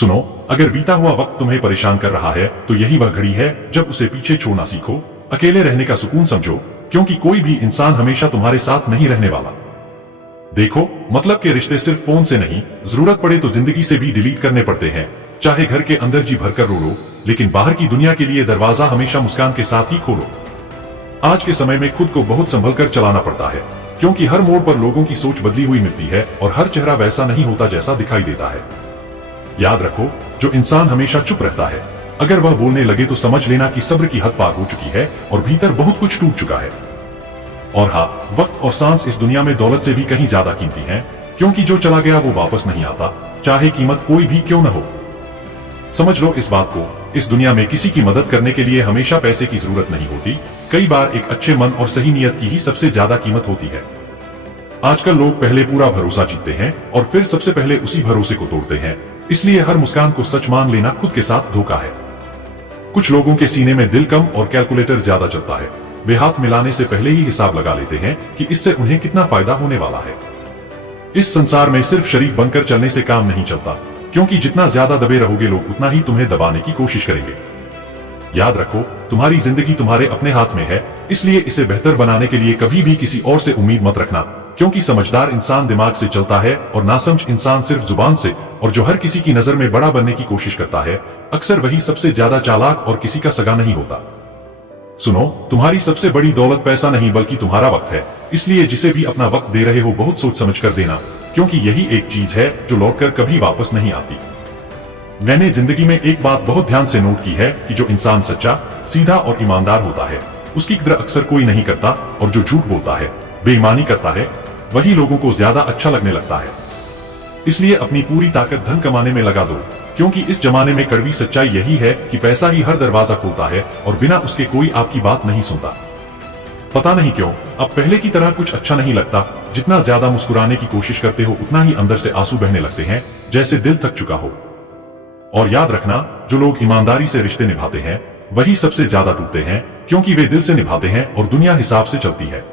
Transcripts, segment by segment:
सुनो, अगर बीता हुआ वक्त तुम्हें परेशान कर रहा है तो यही वह घड़ी है जब उसे पीछे छोड़ना सीखो। अकेले रहने का सुकून समझो, क्योंकि कोई भी इंसान हमेशा तुम्हारे साथ नहीं रहने वाला। देखो, मतलब के रिश्ते सिर्फ फोन से नहीं, जरूरत पड़े तो जिंदगी से भी डिलीट करने पड़ते हैं। चाहे घर के अंदर जी भरकर रो लो, लेकिन बाहर की दुनिया के लिए दरवाजा हमेशा मुस्कान के साथ ही खोलो। आज के समय में खुद को बहुत संभल कर चलाना पड़ता है, क्योंकि हर मोड़ पर लोगों की सोच बदली हुई मिलती है और हर चेहरा वैसा नहीं होता जैसा दिखाई देता है। याद रखो, जो इंसान हमेशा चुप रहता है, अगर वह बोलने लगे तो समझ लेना कि सब्र की हद पार हो चुकी है और भीतर बहुत कुछ टूट चुका है। और हाँ, वक्त और सांस इस दुनिया में दौलत से भी कहीं ज्यादा कीमती हैं, क्योंकि जो चला गया वो वापस नहीं आता, चाहे कीमत कोई भी क्यों न हो। समझ लो इस बात को, इस दुनिया में किसी की मदद करने के लिए हमेशा पैसे की जरूरत नहीं होती। कई बार एक अच्छे मन और सही नियत की ही सबसे ज्यादा कीमत होती है। आजकल लोग पहले पूरा भरोसा जीतते हैं और फिर सबसे पहले उसी भरोसे को तोड़ते हैं। इसलिए हर मुस्कान को सच मान लेना खुद के साथ धोखा है। कुछ लोगों के सीने में दिल कम और कैलकुलेटर ज्यादा चलता है। वे हाथ मिलाने से पहले ही हिसाब लगा लेते हैं कि इससे उन्हें कितना फायदा होने वाला है। इस संसार में सिर्फ शरीफ बनकर चलने से काम नहीं चलता, क्योंकि जितना ज्यादा दबे रहोगे लोग उतना ही तुम्हें दबाने की कोशिश करेंगे। याद रखो, तुम्हारी जिंदगी तुम्हारे अपने हाथ में है, इसलिए इसे बेहतर बनाने के लिए कभी भी किसी और से उम्मीद मत रखना, क्योंकि समझदार इंसान दिमाग से चलता है और नासमझ इंसान सिर्फ जुबान से। और जो हर किसी की नजर में बड़ा बनने की कोशिश करता है, अक्सर वही सबसे ज्यादा चालाक और किसी का सगा नहीं होता। सुनो, तुम्हारी सबसे बड़ी दौलत पैसा नहीं बल्कि तुम्हारा वक्त है। इसलिए जिसे भी अपना वक्त दे रहे हो बहुत सोच समझ कर देना, क्योंकि यही एक चीज है जो लौटकर कभी वापस नहीं आती। मैंने जिंदगी में एक बात बहुत ध्यान से नोट की है कि जो इंसान सच्चा, सीधा और ईमानदार होता है, उसकी कदर अक्सर कोई नहीं करता, और जो झूठ बोलता है, बेईमानी करता है, वही लोगों को ज्यादा अच्छा लगने लगता है। इसलिए अपनी पूरी ताकत धन कमाने में लगा दो, क्योंकि इस जमाने में कड़वी सच्चाई यही है कि पैसा ही हर दरवाजा खोलता है और बिना उसके कोई आपकी बात नहीं सुनता। पता नहीं क्यों अब पहले की तरह कुछ अच्छा नहीं लगता। जितना ज्यादा मुस्कुराने की कोशिश करते हो उतना ही अंदर से आंसू बहने लगते हैं, जैसे दिल थक चुका हो। और याद रखना, जो लोग ईमानदारी से रिश्ते निभाते हैं वही सबसे ज्यादा टूटते हैं, क्योंकि वे दिल से निभाते हैं और दुनिया हिसाब से चलती है।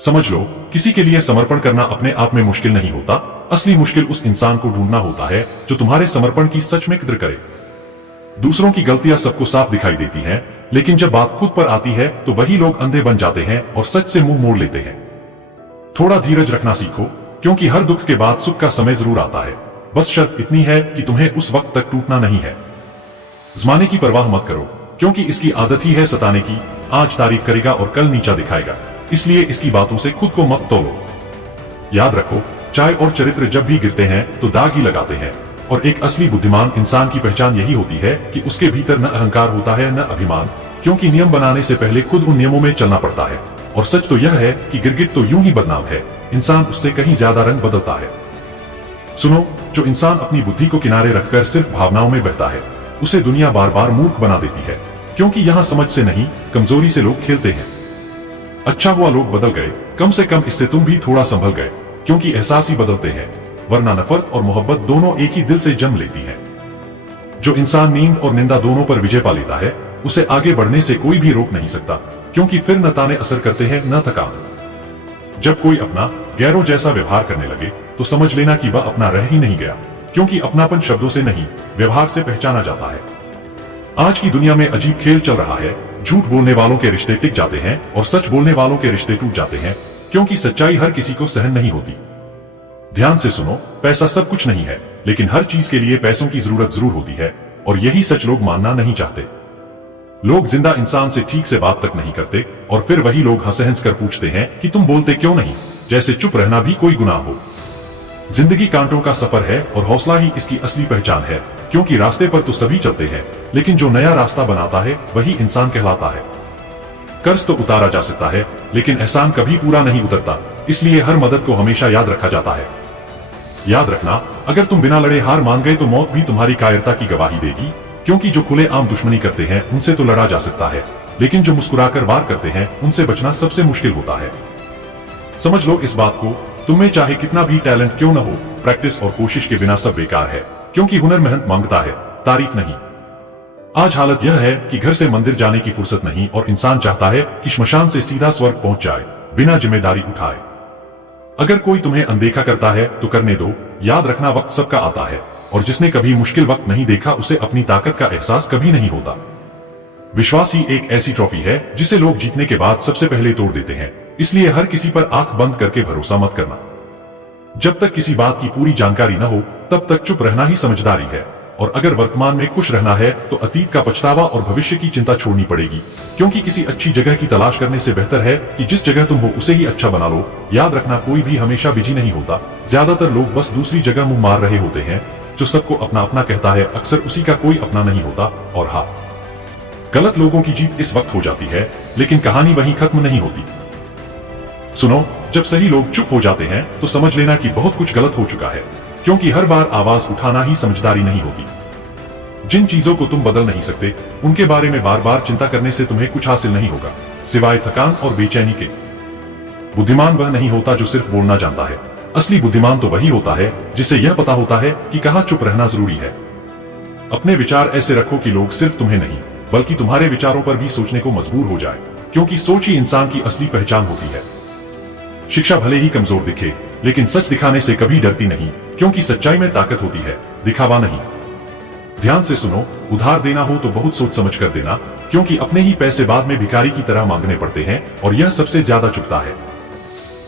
समझ लो, किसी के लिए समर्पण करना अपने आप में मुश्किल नहीं होता। असली मुश्किल उस इंसान को ढूंढना होता है जो तुम्हारे समर्पण की सच में कदर करे। दूसरों की गलतियां सबको साफ दिखाई देती हैं, लेकिन जब बात खुद पर आती है तो वही लोग अंधे बन जाते हैं और सच से मुंह मोड़ लेते हैं। थोड़ा धीरज रखना सीखो, क्योंकि हर दुख के बाद सुख का समय जरूर आता है। बस शर्त इतनी है कि तुम्हें उस वक्त तक टूटना नहीं है। जमाने की परवाह मत करो, क्योंकि इसकी आदत ही है सताने की। आज तारीफ करेगा और कल नीचा दिखाएगा, इसलिए इसकी बातों से खुद को मत तोलो। याद रखो, चाय और चरित्र जब भी गिरते हैं तो दाग ही लगाते हैं, और एक असली बुद्धिमान इंसान की पहचान यही होती है कि उसके भीतर न अहंकार होता है न अभिमान, क्योंकि नियम बनाने से पहले खुद उन नियमों में चलना पड़ता है। और सच तो यह है कि गिरगिट तो यूं ही बदनाम है, इंसान उससे कहीं ज्यादा रंग बदलता है। सुनो, जो इंसान अपनी बुद्धि को किनारे रखकर सिर्फ भावनाओं में बहता है, उसे दुनिया बार बार मूर्ख बना देती है, क्योंकि यहाँ समझ से नहीं कमजोरी से लोग खेलते हैं। अच्छा हुआ लोग बदल गए, कम से कम इससे तुम भी थोड़ा संभल गए, क्योंकि एहसास ही बदलते हैं, वरना नफरत और मोहब्बत दोनों एक ही दिल से जन्म लेती हैं। जो इंसान नींद और निंदा दोनों पर विजय पा लेता है, उसे आगे बढ़ने से कोई भी रोक नहीं सकता, क्योंकि फिर न ताने असर करते हैं न थकान। जब कोई अपना गैरों जैसा व्यवहार करने लगे तो समझ लेना कि वह अपना रह ही नहीं गया, क्योंकि अपनापन शब्दों से नहीं, व्यवहार से पहचाना जाता है। आज की दुनिया में अजीब खेल चल रहा है। झूठ बोलने वालों के रिश्ते टिक जाते हैं और सच बोलने वालों के रिश्ते टूट जाते हैं, क्योंकि सच्चाई हर किसी को सहन नहीं होती। ध्यान से सुनो, पैसा सब कुछ नहीं है, लेकिन हर चीज के लिए पैसों की जरूरत जरूर होती है, और यही सच लोग मानना नहीं चाहते। लोग जिंदा इंसान से ठीक से बात तक नहीं करते, और फिर वही लोग हंस कर पूछते हैं कि तुम बोलते क्यों नहीं, जैसे चुप रहना भी कोई गुनाह हो। जिंदगी कांटों का सफर है और हौसला ही इसकी असली पहचान है, क्योंकि रास्ते पर तो सभी चलते हैं, लेकिन जो नया रास्ता बनाता है वही इंसान कहलाता है। कर्ज तो उतारा जा सकता है, लेकिन एहसान कभी पूरा नहीं उतरता, इसलिए हर मदद को हमेशा याद रखा जाता है। याद रखना, अगर तुम बिना लड़े हार मान गए तो मौत भी तुम्हारी कायरता की गवाही देगी, क्योंकि जो खुले आम दुश्मनी करते हैं उनसे तो लड़ा जा सकता है, लेकिन जो मुस्कुराकर वार करते हैं उनसे बचना सबसे मुश्किल होता है। समझ लो इस बात को, तुम्हें चाहे कितना भी टैलेंट क्यों न हो, प्रैक्टिस और कोशिश के बिना सब बेकार है, क्योंकि हुनर मेहनत मांगता है, तारीफ नहीं। आज हालत यह है कि घर से मंदिर जाने की फुर्सत नहीं, और इंसान चाहता है कि श्मशान से सीधा स्वर्ग पहुंच जाए, बिना जिम्मेदारी उठाए। अगर कोई तुम्हें अनदेखा करता है तो करने दो। याद रखना, वक्त सबका आता है, और जिसने कभी मुश्किल वक्त नहीं देखा उसे अपनी ताकत का एहसास कभी नहीं होता। विश्वास ही एक ऐसी ट्रॉफी है जिसे लोग जीतने के बाद सबसे पहले तोड़ देते हैं, इसलिए हर किसी पर आंख बंद करके भरोसा मत करना। जब तक किसी बात की पूरी जानकारी न हो तब तक चुप रहना ही समझदारी है। और अगर वर्तमान में खुश रहना है तो अतीत का पछतावा और भविष्य की चिंता छोड़नी पड़ेगी, क्योंकि किसी अच्छी जगह की तलाश करने से बेहतर है कि जिस जगह तुम हो उसे ही अच्छा बना लो। याद रखना, कोई भी हमेशा बिजी नहीं होता। ज्यादातर लोग बस दूसरी जगह मुंह मार रहे होते हैं। जो सबको अपना अपना कहता है अक्सर उसी का कोई अपना नहीं होता। और हाँ, गलत लोगों की जीत इस वक्त हो जाती है, लेकिन कहानी वहीं खत्म नहीं होती। सुनो, जब सही लोग चुप हो जाते हैं तो समझ लेना कि बहुत कुछ गलत हो चुका है, क्योंकि हर बार आवाज उठाना ही समझदारी नहीं होती। जिन चीजों को तुम बदल नहीं सकते उनके बारे में बार बार चिंता करने से तुम्हें कुछ हासिल नहीं होगा, सिवाय थकान और बेचैनी के। बुद्धिमान वह नहीं होता जो सिर्फ बोलना जानता है। असली बुद्धिमान तो वही होता है जिसे यह पता होता है कि कहां चुप रहना जरूरी है। अपने विचार ऐसे रखो कि लोग सिर्फ तुम्हें नहीं बल्कि तुम्हारे विचारों पर भी सोचने को मजबूर हो जाए, क्योंकि सोच ही इंसान की असली पहचान होती है। शिक्षा भले ही कमजोर दिखे, लेकिन सच दिखाने से कभी डरती नहीं, क्योंकि सच्चाई में ताकत होती है, दिखावा नहीं। ध्यान से सुनो, उधार देना हो तो बहुत सोच समझ कर देना, क्योंकि अपने ही पैसे बाद में भिखारी की तरह मांगने पड़ते हैं और यह सबसे ज्यादा चुभता है।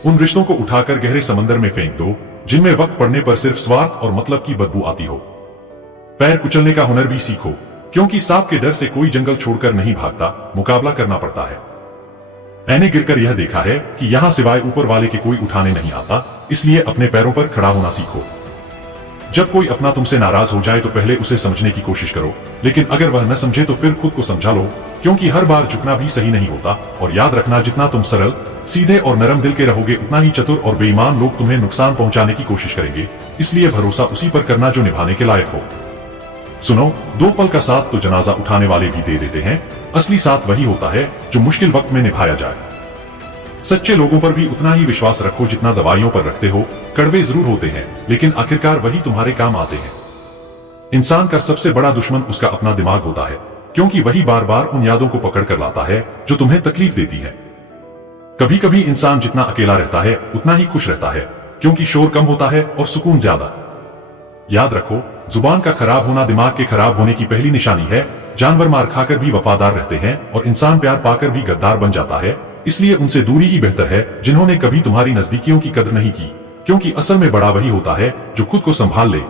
उन रिश्तों को उठाकर गहरे समंदर में फेंक दो जिनमें वक्त पड़ने पर सिर्फ स्वार्थ और मतलब की बदबू आती हो। पैर कुचलने का हुनर भी सीखो, क्योंकि सांप के डर से कोई जंगल छोड़कर नहीं भागता, मुकाबला करना पड़ता है। मैंने गिरकर यह देखा है कि यहां सिवाय ऊपर वाले के कोई उठाने नहीं आता, इसलिए अपने पैरों पर खड़ा होना सीखो। जब कोई अपना तुमसे नाराज हो जाए तो पहले उसे समझने की कोशिश करो, लेकिन अगर वह न समझे तो फिर खुद को समझा लो, क्योंकि हर बार झुकना भी सही नहीं होता। और याद रखना, जितना तुम सरल, सीधे और नरम दिल के रहोगे उतना ही चतुर और बेईमान लोग तुम्हें नुकसान पहुंचाने की कोशिश करेंगे। इसलिए भरोसा उसी पर करना जो निभाने के लायक हो। सुनो, 2 पल का साथ तो जनाजा उठाने वाले भी दे देते हैं, असली साथ वही होता है जो मुश्किल वक्त में निभाया जाए। सच्चे लोगों पर भी उतना ही विश्वास रखो जितना दवाइयों पर रखते हो। कड़वे जरूर होते हैं, लेकिन आखिरकार वही तुम्हारे काम आते हैं। इंसान का सबसे बड़ा दुश्मन उसका अपना दिमाग होता है, क्योंकि वही बार बार उन यादों को पकड़ कर लाता है जो तुम्हें तकलीफ देती है। कभी कभी इंसान जितना अकेला रहता है उतना ही खुश रहता है, क्योंकि शोर कम होता है और सुकून ज्यादा। याद रखो, जुबान का खराब होना दिमाग के खराब होने की पहली निशानी है। जानवर मार खाकर भी वफादार रहते हैं और इंसान प्यार पाकर भी गद्दार बन जाता है। इसलिए उनसे दूरी ही बेहतर है जिन्होंने कभी तुम्हारी नजदीकियों की कदर नहीं की, क्योंकि असल में बड़ा वही होता है जो खुद को संभाल ले।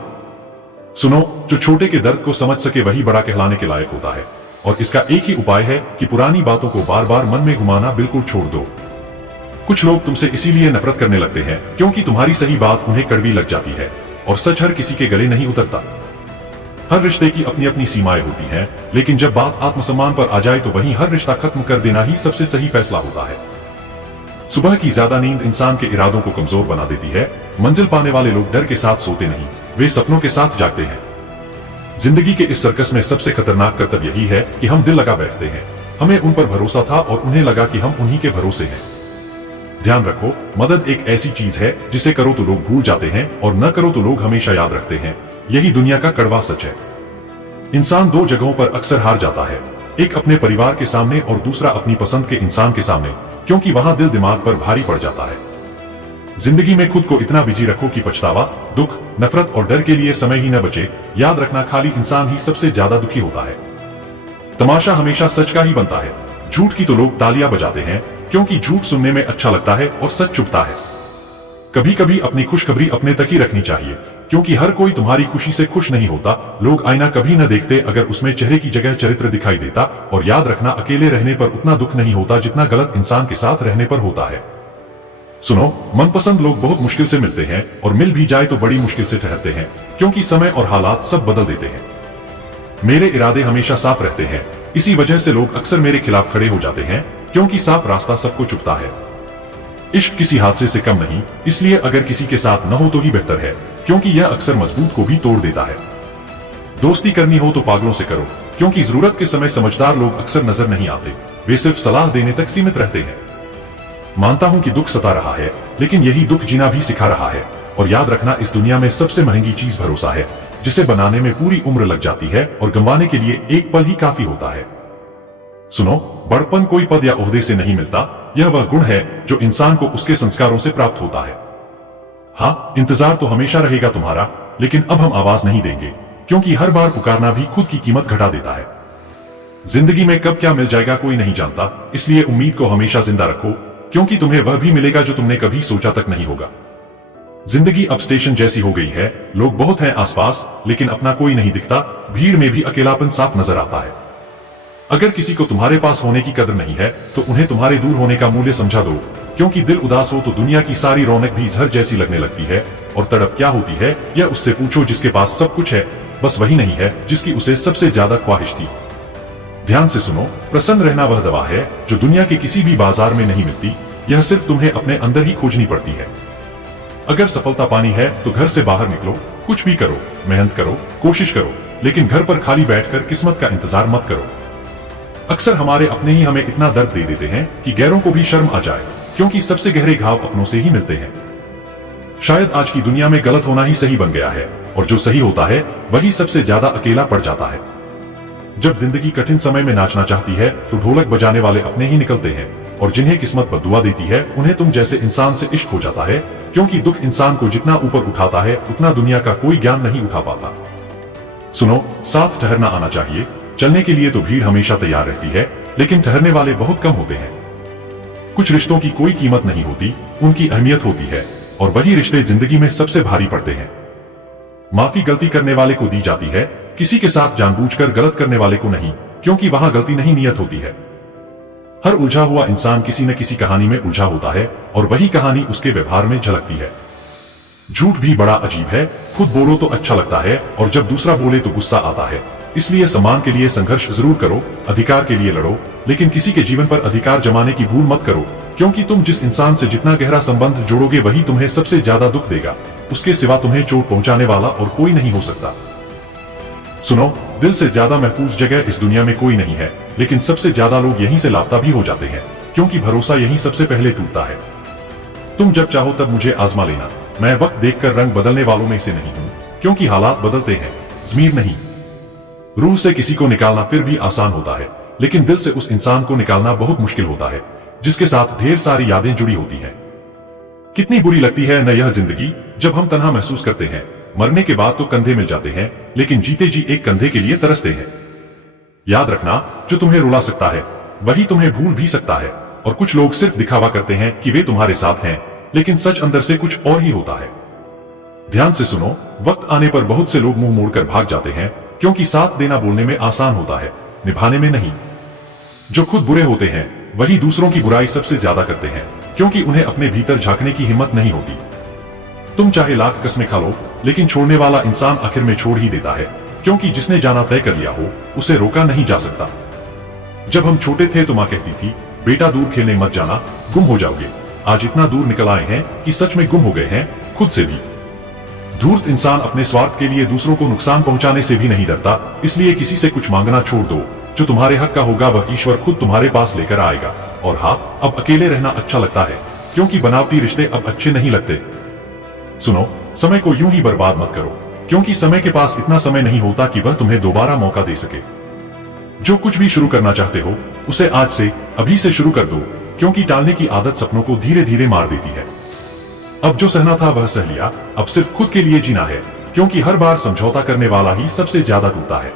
सुनो, जो छोटे के दर्द को समझ सके वही बड़ा कहलाने के लायक होता है। और इसका एक ही उपाय है कि पुरानी बातों को बार बार मन में घुमाना बिल्कुल छोड़ दो। कुछ लोग तुमसे इसीलिए नफरत करने लगते हैं क्योंकि तुम्हारी सही बात उन्हें कड़वी लग जाती है, और सच हर किसी के गले नहीं उतरता। हर रिश्ते की अपनी अपनी सीमाएं होती हैं, लेकिन जब बात आत्मसम्मान पर आ जाए तो वहीं हर रिश्ता खत्म कर देना ही सबसे सही फैसला होता है। सुबह की ज्यादा नींद इंसान के इरादों को कमजोर बना देती है। मंजिल पाने वाले लोग डर के साथ सोते नहीं, वे सपनों के साथ जागते हैं। जिंदगी के इस सर्कस में सबसे खतरनाक करतब यही है कि हम दिल लगा बैठते हैं। हमें उन पर भरोसा था और उन्हें लगा कि हम उन्हीं के भरोसे हैं। ध्यान रखो, मदद एक ऐसी चीज है जिसे करो तो लोग भूल जाते हैं और न करो तो लोग हमेशा याद रखते हैं। यही दुनिया का कड़वा सच है। इंसान 2 जगहों पर अक्सर हार जाता है, एक अपने परिवार के सामने और दूसरा अपनी पसंद के इंसान के सामने, क्योंकि वहां दिल दिमाग पर भारी पड़ जाता है। जिंदगी में खुद को इतना बिजी रखो कि पछतावा, दुख, नफरत और डर के लिए समय ही न बचे। याद रखना, खाली इंसान ही सबसे ज्यादा दुखी होता है। तमाशा हमेशा सच का ही बनता है। झूठ की तो लोग तालियां बजाते हैं, क्योंकि झूठ सुनने में अच्छा लगता है और सच चुभता है। कभी कभी अपनी खुशखबरी अपने तक ही रखनी चाहिए, क्योंकि हर कोई तुम्हारी खुशी से खुश नहीं होता। लोग आईना कभी न देखते अगर उसमें चेहरे की जगह चरित्र दिखाई देता। और याद रखना, अकेले रहने पर उतना दुख नहीं होता जितना गलत इंसान के साथ रहने पर होता है। सुनो, मनपसंद लोग बहुत मुश्किल से मिलते हैं और मिल भी जाए तो बड़ी मुश्किल से ठहरते हैं, क्योंकि समय और हालात सब बदल देते हैं। मेरे इरादे हमेशा साफ रहते हैं, इसी वजह से लोग अक्सर मेरे खिलाफ खड़े हो जाते हैं, क्योंकि साफ रास्ता सबको चुभता है। इश्क किसी हादसे से कम नहीं, इसलिए अगर किसी के साथ न हो तो ही बेहतर है, क्योंकि यह अक्सर मजबूत को भी तोड़ देता है। दोस्ती करनी हो तो पागलों से करो, क्योंकि जरूरत के समय समझदार लोग अक्सर नजर नहीं आते, वे सिर्फ सलाह देने तक सीमित रहते हैं। मानता हूं कि दुख सता रहा है, लेकिन यही दुख जीना भी सिखा रहा है। और याद रखना, इस दुनिया में सबसे महंगी चीज भरोसा है, जिसे बनाने में पूरी उम्र लग जाती है और गंवाने के लिए एक पल ही काफी होता है। सुनो, बड़पन कोई पद या ओहदे से नहीं मिलता, यह वह गुण है जो इंसान को उसके संस्कारों से प्राप्त होता है। हाँ, इंतजार तो हमेशा रहेगा तुम्हारा, लेकिन अब हम आवाज नहीं देंगे, क्योंकि हर बार पुकारना भी खुद की कीमत घटा देता है। जिंदगी में कब क्या मिल जाएगा कोई नहीं जानता, इसलिए उम्मीद को हमेशा जिंदा रखो, क्योंकि तुम्हें वह भी मिलेगा जो तुमने कभी सोचा तक नहीं होगा। जिंदगी अब स्टेशन जैसी हो गई है, लोग बहुत हैं आसपास, लेकिन अपना कोई नहीं दिखता, भीड़ में भी अकेलापन साफ नजर आता है। अगर किसी को तुम्हारे पास होने की कदर नहीं है, तो उन्हें तुम्हारे दूर होने का मूल्य समझा दो, क्योंकि दिल उदास हो तो दुनिया की सारी रौनक भी झर जैसी लगने लगती है। और तड़प क्या होती है, यह उससे पूछो जिसके पास सब कुछ है, बस वही नहीं है जिसकी उसे सबसे ज्यादा ख्वाहिश थी। ध्यान से सुनो, प्रसन्न रहना वह दवा है जो दुनिया के किसी भी बाजार में नहीं मिलती, यह सिर्फ तुम्हें अपने अंदर ही खोजनी पड़ती है। अगर सफलता पानी है तो घर से बाहर निकलो, कुछ भी करो, मेहनत करो, कोशिश करो, लेकिन घर पर खाली बैठकर किस्मत का इंतजार मत करो। अक्सर हमारे अपने ही हमें इतना दर्द दे देते हैं कि गैरों को भी शर्म आ जाए, क्योंकि सबसे गहरे घाव अपनों से ही मिलते हैं। शायद आज की दुनिया में गलत होना ही सही बन गया है, और जो सही होता है वही सबसे ज्यादा अकेला पड़ जाता है। जब जिंदगी कठिन समय में नाचना चाहती है तो ढोलक बजाने वाले अपने ही निकलते हैं, और जिन्हें किस्मत बद्दुआ देती है उन्हें तुम जैसे इंसान से इश्क हो जाता है, क्योंकि दुख इंसान को जितना ऊपर उठाता है उतना दुनिया का कोई ज्ञान नहीं उठा पाता। सुनो, साथ ठहरना आना चाहिए। चलने के लिए तो भीड़ हमेशा तैयार रहती है, लेकिन ठहरने वाले बहुत कम होते हैं। कुछ रिश्तों की कोई कीमत नहीं होती, उनकी अहमियत होती है, और वही रिश्ते जिंदगी में सबसे भारी पड़ते हैं। माफी गलती करने वाले को दी जाती है, किसी के साथ जानबूझकर गलत करने वाले को नहीं, क्योंकि वहां गलती नहीं नियत होती है। हर उलझा हुआ इंसान किसी न किसी कहानी में उलझा होता है, और वही कहानी उसके व्यवहार में झलकती है। झूठ भी बड़ा अजीब है, खुद बोलो तो अच्छा लगता है, और जब दूसरा बोले तो गुस्सा आता है। इसलिए सम्मान के लिए संघर्ष जरूर करो, अधिकार के लिए लड़ो, लेकिन किसी के जीवन पर अधिकार जमाने की भूल मत करो, क्योंकि तुम जिस इंसान से जितना गहरा संबंध जोड़ोगे वही तुम्हें सबसे ज्यादा दुख देगा। उसके सिवा तुम्हें चोट पहुंचाने वाला और कोई नहीं हो सकता। सुनो, दिल से ज्यादा महफूज जगह इस दुनिया में कोई नहीं है, लेकिन सबसे ज्यादा लोग यहीं से लापता भी हो जाते हैं, क्योंकि भरोसा यहीं सबसे पहले टूटता है। तुम जब चाहो तब मुझे आजमा लेना, मैं वक्त देखकर रंग बदलने वालों में से नहीं हूं, क्योंकि हालात बदलते हैं, ज़मीर नहीं। रूह से किसी को निकालना फिर भी आसान होता है, लेकिन दिल से उस इंसान को निकालना बहुत मुश्किल होता है, जिसके साथ ढेर सारी यादें जुड़ी होती हैं। कितनी बुरी लगती है न यह जिंदगी, जब हम तन्हा महसूस करते हैं। मरने के बाद तो कंधे मिल जाते हैं, लेकिन जीते जी एक कंधे के लिए तरसते हैं। याद रखना, जो तुम्हें रुला सकता है वही तुम्हें भूल भी सकता है। और कुछ लोग सिर्फ दिखावा करते हैं कि वे तुम्हारे साथ हैं, लेकिन सच अंदर से कुछ और ही होता है। ध्यान से सुनो, वक्त आने पर बहुत से लोग मुंह मोड़कर भाग जाते हैं, क्योंकि साथ देना बोलने में आसान होता है, निभाने में नहीं। जो खुद बुरे होते हैं वही दूसरों की बुराई सबसे ज्यादा करते हैं, क्योंकि उन्हें अपने भीतर झांकने की हिम्मत नहीं होती। तुम चाहे लाख कस्में खा लो, लेकिन छोड़ने वाला इंसान आखिर में छोड़ ही देता है, क्योंकि जिसने जाना तय कर लिया हो उसे रोका नहीं जा सकता। जब हम छोटे थे तो माँ कहती थी, बेटा दूर खेलने मत जाना, गुम हो जाओगे। आज इतना दूर निकल आए हैं कि सच में गुम हो गए हैं, खुद से भी। धूर्त इंसान अपने स्वार्थ के लिए दूसरों को नुकसान पहुंचाने से भी नहीं डरता, इसलिए किसी से कुछ मांगना छोड़ दो। जो तुम्हारे हक का होगा वह ईश्वर खुद तुम्हारे पास लेकर आएगा। और हाँ, अब अकेले रहना अच्छा लगता है, क्योंकि बनावटी रिश्ते अब अच्छे नहीं लगते। सुनो, समय को यूं ही बर्बाद मत करो, क्योंकि समय के पास इतना समय नहीं होता कि वह तुम्हें दोबारा मौका दे सके। जो कुछ भी शुरू करना चाहते हो उसे आज से, अभी से शुरू कर दो, क्योंकि टालने की आदत सपनों को धीरे धीरे मार देती है। अब जो सहना था वह सह लिया, अब सिर्फ खुद के लिए जीना है, क्योंकि हर बार समझौता करने वाला ही सबसे ज्यादा टूटता है।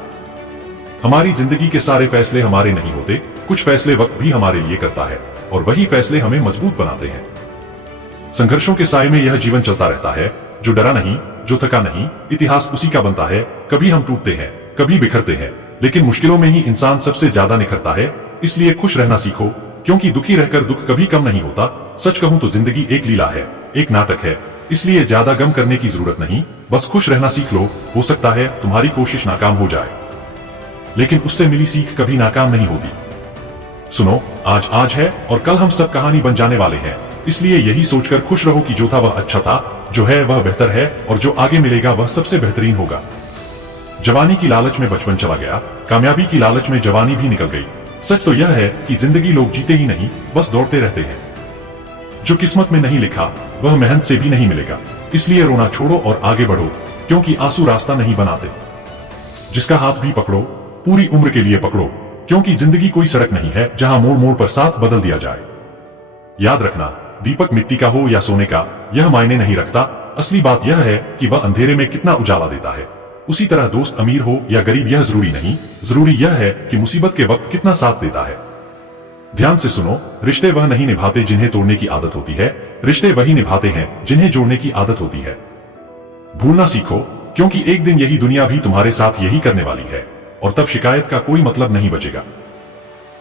हमारी जिंदगी के सारे फैसले हमारे नहीं होते, कुछ फैसले वक्त भी हमारे लिए करता है, और वही फैसले हमें मजबूत बनाते हैं। संघर्षों के साए में यह जीवन चलता रहता है, जो डरा नहीं, जो थका नहीं, इतिहास उसी का बनता है। कभी हम टूटते हैं, कभी बिखरते हैं, लेकिन मुश्किलों में ही इंसान सबसे ज्यादा निखरता है। इसलिए खुश रहना सीखो, क्योंकि दुखी रहकर दुख कभी कम नहीं होता। सच कहूं तो जिंदगी एक लीला है, एक नाटक है, इसलिए ज्यादा गम करने की जरूरत नहीं, बस खुश रहना सीख लो। हो सकता है तुम्हारी कोशिश नाकाम हो जाए, लेकिन उससे मिली सीख कभी नाकाम नहीं होती। सुनो, आज आज है और कल हम सब कहानी बन जाने वाले हैं, इसलिए यही सोचकर खुश रहो कि जो था वह अच्छा था, जो है वह बेहतर है, और जो आगे मिलेगा वह सबसे बेहतरीन होगा। जवानी की लालच में बचपन चला गया, कामयाबी की लालच में जवानी भी निकल गई। सच तो यह है कि जिंदगी लोग जीते ही नहीं, बस दौड़ते रहते हैं। जो किस्मत में नहीं लिखा वह मेहनत से भी नहीं मिलेगा, इसलिए रोना छोड़ो और आगे बढ़ो, क्योंकि आंसू रास्ता नहीं बनाते। जिसका हाथ भी पकड़ो पूरी उम्र के लिए पकड़ो, क्योंकि जिंदगी कोई सड़क नहीं है जहां मोड़ मोड़ पर साथ बदल दिया जाए। याद रखना, दीपक मिट्टी का हो या सोने का यह मायने नहीं रखता, असली बात यह है कि वह अंधेरे में कितना उजाला देता है। उसी तरह दोस्त अमीर हो या गरीब यह जरूरी नहीं, जरूरी यह है कि मुसीबत के वक्त कितना साथ देता है। ध्यान से सुनो, रिश्ते वह नहीं निभाते जिन्हें तोड़ने की आदत होती है, रिश्ते वही निभाते हैं जिन्हें जोड़ने की आदत होती है। भूलना सीखो, क्योंकि एक दिन यही दुनिया भी तुम्हारे साथ यही करने वाली है, और तब शिकायत का कोई मतलब नहीं बचेगा।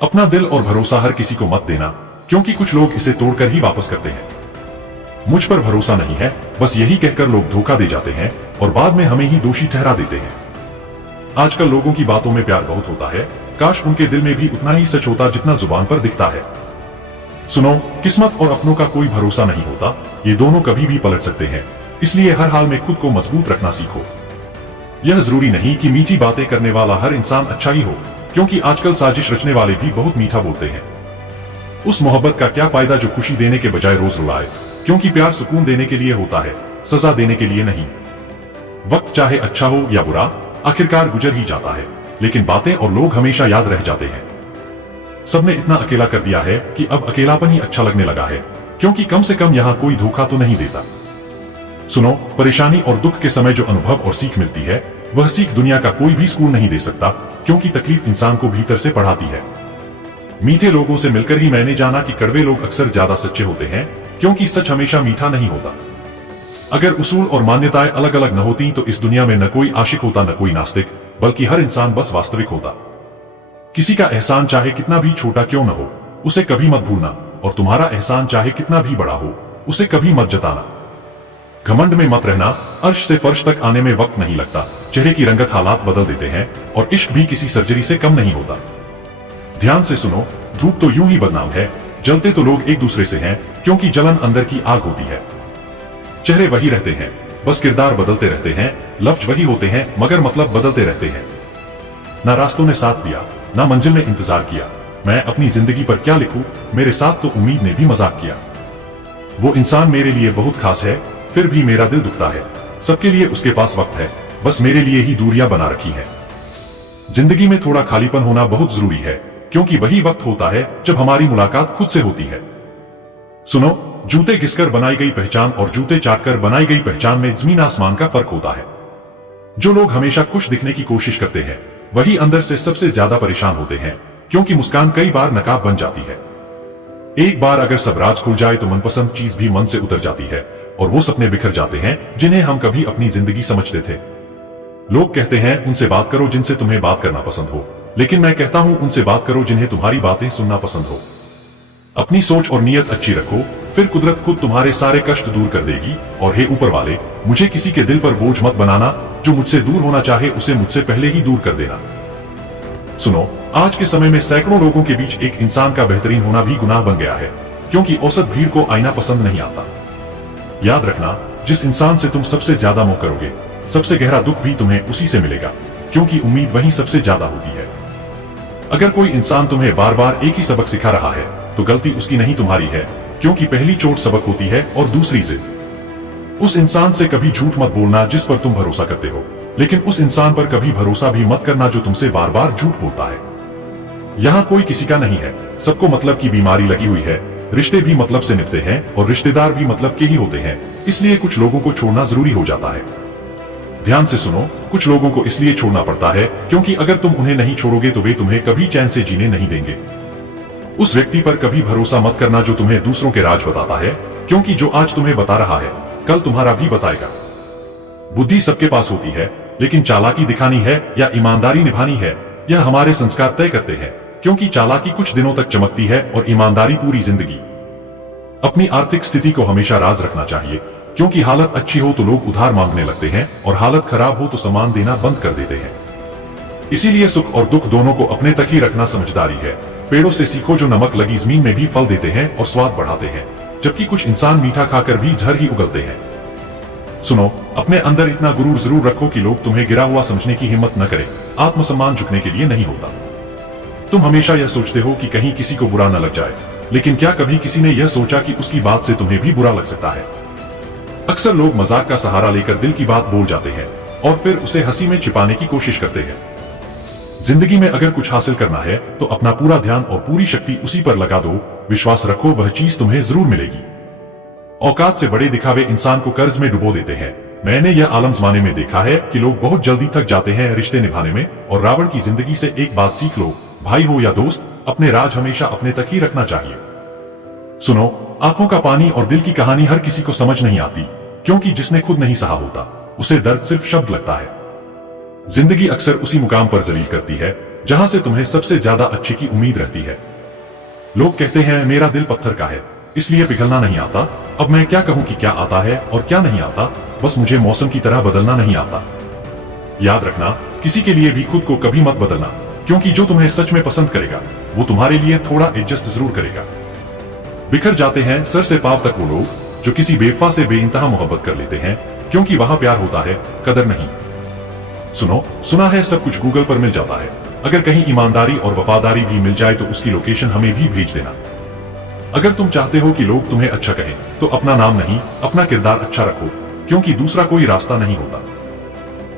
अपना दिल और भरोसा हर किसी को मत देना, क्योंकि कुछ लोग इसे तोड़कर ही वापस करते हैं। मुझ पर भरोसा नहीं है, बस यही कहकर लोग धोखा दे जाते हैं और बाद में हमें ही दोषी ठहरा देते हैं। आजकल लोगों की बातों में प्यार बहुत होता है, काश उनके दिल में भी उतना ही सच होता जितना जुबान पर दिखता है। सुनो, किस्मत और अपनों का कोई भरोसा नहीं होता, ये दोनों कभी भी पलट सकते हैं, इसलिए हर हाल में खुद को मजबूत रखना सीखो। यह जरूरी नहीं कि मीठी बातें करने वाला हर इंसान अच्छा ही हो, क्योंकि आजकल साजिश रचने वाले भी बहुत मीठा बोलते हैं। उस मोहब्बत का क्या फायदा जो खुशी देने के बजाय रोज रुलाए, क्योंकि प्यार सुकून देने के लिए होता है, सजा देने के लिए नहीं। वक्त चाहे अच्छा हो या बुरा, आखिरकार गुजर ही जाता है, लेकिन बातें और लोग हमेशा याद रह जाते हैं। सबने इतना अकेला कर दिया है कि अब अकेलापन ही अच्छा लगने लगा है, क्योंकि कम से कम यहाँ कोई धोखा तो नहीं देता। सुनो, परेशानी और दुख के समय जो अनुभव और सीख मिलती है, वह सीख दुनिया का कोई भी स्कूल नहीं दे सकता, क्योंकि तकलीफ इंसान को भीतर से पढ़ाती है। मीठे लोगों से मिलकर ही मैंने जाना कि कड़वे लोग अक्सर ज्यादा सच्चे होते हैं, क्योंकि सच हमेशा मीठा नहीं होता। अगर उसूल और मान्यताएं अलग अलग न होती तो इस दुनिया में न कोई आशिक होता, न कोई नास्तिक, बल्कि हर इंसान बस वास्तविक होता। किसी का एहसान चाहे कितना भी छोटा क्यों न हो, उसे कभी मत भूलना, और तुम्हारा एहसान चाहे कितना भी बड़ा हो, उसे कभी मत जताना। घमंड में मत रहना, अर्श से फर्श तक आने में वक्त नहीं लगता, चेहरे की रंगत हालात बदल देते हैं, और इश्क भी किसी सर्जरी से कम नहीं होता। ध्यान से सुनो, धूप तो यूं ही बदनाम है, जलते तो लोग एक दूसरे से हैं, क्योंकि जलन अंदर की आग होती है। चेहरे वही रहते हैं, बस किरदार बदलते रहते हैं, लफ्ज वही होते हैं, मगर मतलब बदलते रहते हैं। ना रास्तों ने साथ दिया, ना मंजिल ने इंतजार किया, मैं अपनी जिंदगी पर क्या लिखूं, मेरे साथ तो उम्मीद ने भी मजाक किया। वो इंसान मेरे लिए बहुत खास है, फिर भी मेरा दिल दुखता है, सबके लिए उसके पास वक्त है, बस मेरे लिए ही दूरियां बना रखी हैं। जिंदगी में थोड़ा खालीपन होना बहुत जरूरी है, क्योंकि वही वक्त होता है जब हमारी मुलाकात खुद से होती है। सुनो, जूते घिसकर बनाई गई पहचान और जूते चाटकर बनाई गई पहचान में जमीन आसमान का फर्क होता है। जो लोग हमेशा खुश दिखने की कोशिश करते हैं, वही अंदर से सबसे ज्यादा परेशान होते हैं, क्योंकि मुस्कान कई बार नकाब बन जाती है। एक बार अगर सब राज खुल जाए तो मनपसंद चीज भी मन से उतर जाती है, और वो सपने बिखर जाते हैं जिन्हें हम कभी अपनी जिंदगी समझते थे। लोग कहते हैं उनसे बात करो जिनसे तुम्हें बात करना पसंद हो, लेकिन मैं कहता हूं उनसे बात करो जिन्हें तुम्हारी बातें सुनना पसंद हो। अपनी सोच और नीयत अच्छी रखो, फिर कुदरत खुद तुम्हारे सारे कष्ट दूर कर देगी। और हे ऊपर वाले, मुझे किसी के दिल पर बोझ मत बनाना, जो मुझसे दूर होना चाहे उसे मुझसे पहले ही दूर कर देना। सुनो, आज के समय में सैकड़ों लोगों के बीच एक इंसान का बेहतरीन होना भी गुनाह बन गया है, क्योंकि औसत भीड़ को आईना पसंद नहीं आता। याद रखना, जिस इंसान से तुम सबसे ज्यादा मोह करोगे, सबसे गहरा दुख भी तुम्हें उसी से मिलेगा, क्योंकि उम्मीद वही सबसे ज्यादा होती है। अगर कोई इंसान तुम्हें बार बार एक ही सबक सिखा रहा है, तो गलती उसकी नहीं तुम्हारी है, क्योंकि पहली चोट सबक होती है और दूसरी जिद। उस इंसान से कभी झूठ मत बोलना जिस पर तुम भरोसा करते हो, लेकिन उस इंसान पर कभी भरोसा भी मत करना जो तुमसे बार बार झूठ बोलता है। यहाँ कोई किसी का नहीं है, सबको मतलब की बीमारी लगी हुई है, रिश्ते भी मतलब से निभते हैं और रिश्तेदार भी मतलब के ही होते हैं, इसलिए कुछ लोगों को छोड़ना जरूरी हो जाता है। ध्यान से सुनो, कुछ लोगों को इसलिए छोड़ना पड़ता है क्योंकि अगर तुम उन्हें नहीं छोड़ोगे तो वे तुम्हें कभी चैन से जीने नहीं देंगे। उस व्यक्ति पर कभी भरोसा मत करना जो तुम्हें दूसरों के राज बताता है, क्योंकि जो आज तुम्हें बता रहा है कल तुम्हारा भी बताएगा। बुद्धि सबके पास होती है, लेकिन चालाकी दिखानी है या ईमानदारी निभानी है, यह हमारे संस्कार तय करते हैं, क्योंकि चालाकी कुछ दिनों तक चमकती है और ईमानदारी पूरी जिंदगी। अपनी आर्थिक स्थिति को हमेशा राज रखना चाहिए, क्योंकि हालत अच्छी हो तो लोग उधार मांगने लगते हैं और हालत खराब हो तो सामान देना बंद कर देते हैं। इसीलिए सुख और दुख दोनों को अपने तक ही रखना समझदारी है। पेड़ों से सीखो जो नमक लगी जमीन में भी फल देते हैं और स्वाद बढ़ाते हैं, जबकि कुछ इंसान मीठा खाकर भी झर ही उगलते हैं। सुनो, अपने अंदर इतना गुरूर जरूर रखो कि लोग तुम्हें गिरा हुआ समझने की हिम्मत न करें। आत्मसम्मान झुकने के लिए नहीं होता। तुम हमेशा यह सोचते हो कि कहीं किसी को बुरा न लग जाए, लेकिन क्या कभी किसी ने यह सोचा कि उसकी बात से तुम्हें भी बुरा लग सकता है? अक्सर लोग मजाक का सहारा लेकर दिल की बात बोल जाते हैं और फिर उसे हंसी में छिपाने की कोशिश करते हैं। जिंदगी में अगर कुछ हासिल करना है तो अपना पूरा ध्यान और पूरी शक्ति उसी पर लगा दो। विश्वास रखो, वह चीज तुम्हें जरूर मिलेगी। औकात से बड़े दिखावे इंसान को कर्ज में डुबो देते हैं। मैंने यह आलम जमाने में देखा है कि लोग बहुत जल्दी थक जाते हैं रिश्ते निभाने में, और रावण की जिंदगी से एक बात सीख लो, भाई हो या दोस्त, अपने राज हमेशा अपने तक ही रखना चाहिए। सुनो, आंखों का पानी और दिल की कहानी हर किसी को समझ नहीं आती, क्योंकि जिसने खुद नहीं सहा होता उसे दर्द सिर्फ शब्द लगता है। जिंदगी अक्सर उसी मुकाम पर जलील करती है जहां से तुम्हें सबसे ज्यादा अच्छे की उम्मीद रहती है। लोग कहते हैं मेरा दिल पत्थर का है, इसलिए पिघलना नहीं आता। अब मैं क्या कहूं कि क्या आता है और क्या नहीं आता, बस मुझे मौसम की तरह बदलना नहीं आता। याद रखना, किसी के लिए भी खुद को कभी मत बदलना, क्योंकि जो तुम्हें सच में पसंद करेगा वो तुम्हारे लिए थोड़ा एडजस्ट जरूर करेगा। बिखर जाते हैं सर से पांव तक वो लोग जो किसी बेवफा से बेइंतहा मोहब्बत कर लेते हैं, क्योंकि वहां प्यार होता है, कदर नहीं। सुनो, सुना है सब कुछ गूगल पर मिल जाता है। अगर कहीं ईमानदारी और वफादारी भी मिल जाए तो उसकी लोकेशन हमें भी भेज देना। अगर तुम चाहते हो कि लोग तुम्हें अच्छा कहें तो अपना नाम नहीं, अपना किरदार अच्छा रखो, क्योंकि दूसरा कोई रास्ता नहीं होता।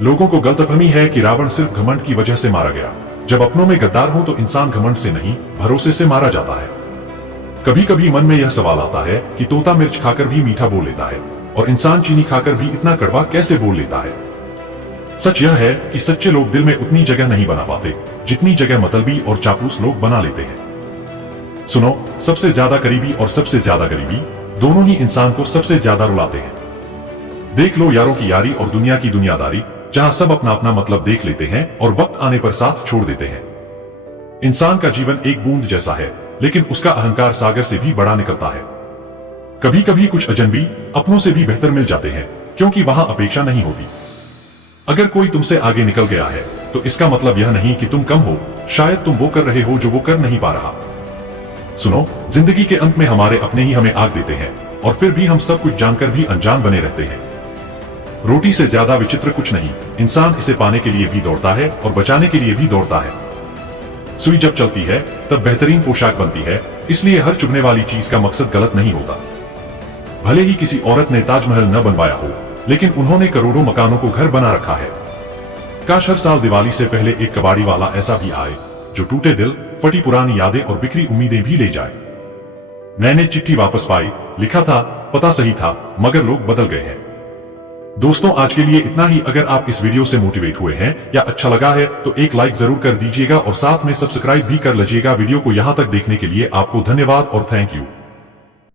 लोगों को गलतफहमी है कि रावण सिर्फ घमंड की वजह से मारा गया। जब अपनों में गद्दार हो तो इंसान घमंड से नहीं, भरोसे से मारा जाता है। कभी कभी मन में यह सवाल आता है कि तोता मिर्च खाकर भी मीठा बोल लेता है, और इंसान चीनी खाकर भी इतना कड़वा कैसे बोल लेता है। सच यह है कि सच्चे लोग दिल में उतनी जगह नहीं बना पाते जितनी जगह मतलबी और चापलूस लोग बना लेते हैं। सुनो, सबसे ज्यादा करीबी और सबसे ज्यादा गरीबी दोनों ही इंसान को सबसे ज्यादा रुलाते हैं। देख लो यारों की यारी और दुनिया की दुनियादारी, जहां सब अपना अपना मतलब देख लेते हैं और वक्त आने पर साथ छोड़ देते हैं। इंसान का जीवन एक बूंद जैसा है, लेकिन उसका अहंकार सागर से भी बड़ा निकलता है। कभी कभी कुछ अजनबी अपनों से भी बेहतर मिल जाते हैं, क्योंकि वहां अपेक्षा नहीं होती। अगर कोई तुमसे आगे निकल गया है तो इसका मतलब यह नहीं कि तुम कम हो, शायद तुम वो कर रहे हो जो वो कर नहीं पा रहा। सुनो, जिंदगी के अंत में हमारे अपने ही हमें आग देते हैं, और फिर भी हम सब कुछ जानकर भी अनजान बने रहते हैं। रोटी से ज्यादा विचित्र कुछ नहीं, इंसान इसे पाने के लिए भी दौड़ता है और बचाने के लिए भी दौड़ता है। सुई जब चलती है तब बेहतरीन पोशाक बनती है, इसलिए हर चुभने वाली चीज का मकसद गलत नहीं होता। भले ही किसी औरत ने ताजमहल न बनवाया हो, लेकिन उन्होंने करोड़ों मकानों को घर बना रखा है। काश हर साल दिवाली से पहले एक कबाड़ी वाला ऐसा भी आए जो टूटे दिल, फटी पुरानी यादें और बिखरी उम्मीदें भी ले जाए। मैंने चिट्ठी वापस पाई, लिखा था पता सही था मगर लोग बदल गए हैं। दोस्तों, आज के लिए इतना ही। अगर आप इस वीडियो से मोटिवेट हुए हैं या अच्छा लगा है तो एक लाइक जरूर कर दीजिएगा और साथ में सब्सक्राइब भी कर लीजिएगा। वीडियो को यहां तक देखने के लिए आपको धन्यवाद और थैंक यू।